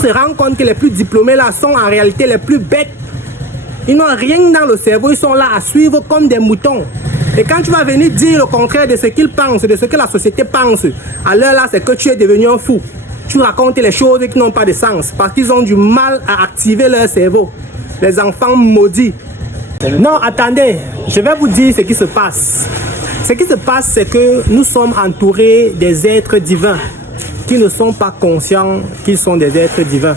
On se rend compte que les plus diplômés là sont en réalité les plus bêtes. Ils n'ont rien dans le cerveau, ils sont là à suivre comme des moutons. Et quand tu vas venir dire le contraire de ce qu'ils pensent, de ce que la société pense, alors là c'est que tu es devenu un fou. Tu racontes les choses qui n'ont pas de sens parce qu'ils ont du mal à activer leur cerveau. Les enfants maudits. Non, attendez, je vais vous dire ce qui se passe. Ce qui se passe, c'est que nous sommes entourés des êtres divins qui ne sont pas conscients qu'ils sont des êtres divins.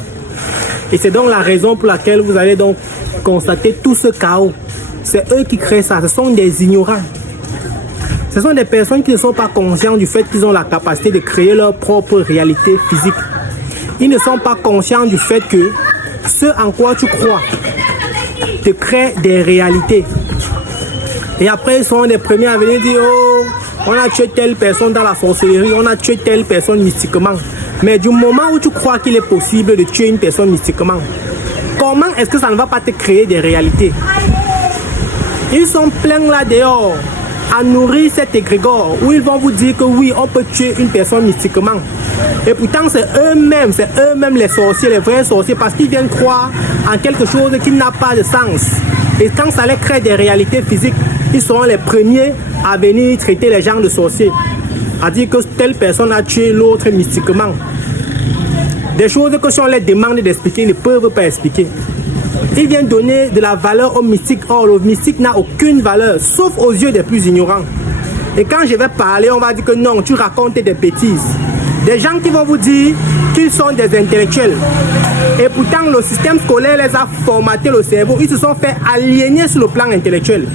Et c'est donc la raison pour laquelle vous allez donc constater tout ce chaos. C'est eux qui créent ça, ce sont des ignorants. Ce sont des personnes qui ne sont pas conscientes du fait qu'ils ont la capacité de créer leur propre réalité physique. Ils ne sont pas conscients du fait que ce en quoi tu crois te crée des réalités. Et après, ils sont les premiers à venir dire « Oh, on a tué telle personne dans la sorcellerie, on a tué telle personne mystiquement. » Mais du moment où tu crois qu'il est possible de tuer une personne mystiquement, comment est-ce que ça ne va pas te créer des réalités? Ils sont pleins là dehors à nourrir cet égrégore où ils vont vous dire que oui, on peut tuer une personne mystiquement. Et pourtant, c'est eux-mêmes les sorciers, les vrais sorciers, parce qu'ils viennent croire en quelque chose qui n'a pas de sens. Et quand ça les crée des réalités physiques, ils seront les premiers à venir traiter les gens de sorciers, à dire que telle personne a tué l'autre mystiquement. Des choses que si on les demande d'expliquer, ils ne peuvent pas expliquer. Ils viennent donner de la valeur au mystique. Or, le mystique n'a aucune valeur, sauf aux yeux des plus ignorants. Et quand je vais parler, on va dire que non, tu racontes des bêtises. Des gens qui vont vous dire qu'ils sont des intellectuels. Et pourtant, le système scolaire les a formaté le cerveau. Ils se sont fait aliéner sur le plan intellectuel.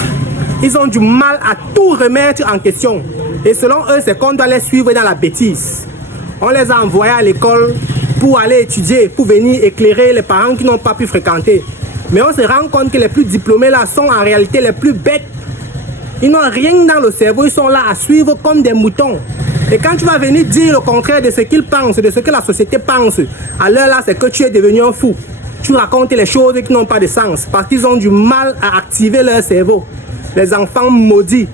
Ils ont du mal à tout remettre en question. Et selon eux, c'est qu'on doit les suivre dans la bêtise. On les a envoyés à l'école pour aller étudier, pour venir éclairer les parents qui n'ont pas pu fréquenter. Mais on se rend compte que les plus diplômés là sont en réalité les plus bêtes. Ils n'ont rien dans le cerveau, ils sont là à suivre comme des moutons. Et quand tu vas venir dire le contraire de ce qu'ils pensent, de ce que la société pense, alors là c'est que tu es devenu un fou. Tu racontes les choses qui n'ont pas de sens parce qu'ils ont du mal à activer leur cerveau. Les enfants maudits.